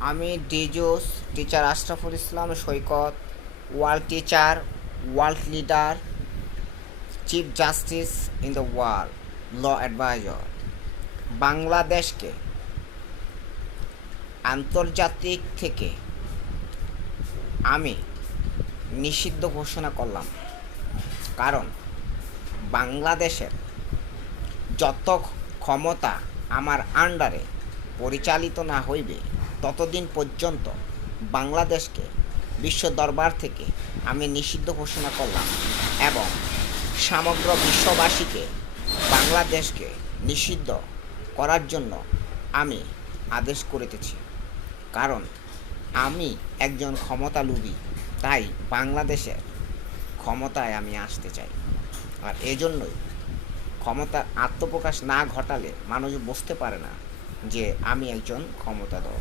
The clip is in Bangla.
আমি ডিজোস teacher Ashraful Islam Saikat, world teacher, world leader, chief justice in the world, law adviser, বাংলাদেশকে আন্তর্জাতিক থেকে আমি নিষিদ্ধ ঘোষণা করলাম। কারণ বাংলাদেশের যত ক্ষমতা আমার আন্ডারে পরিচালিত না হইবে ততদিন পর্যন্ত বাংলাদেশকে বিশ্ব দরবার থেকে আমি নিষিদ্ধ ঘোষণা করলাম এবং সমগ্র বিশ্ববাসীকে বাংলাদেশকে নিষিদ্ধ করার জন্য আমি আদেশ করিতেছি। কারণ আমি একজন ক্ষমতালোভী, তাই বাংলাদেশের ক্ষমতায় আমি আসতে চাই। আর এজন্যই ক্ষমতার আত্মপ্রকাশ না ঘটালে মানুষ বুঝতে পারে না যে আমি একজন ক্ষমতাধর।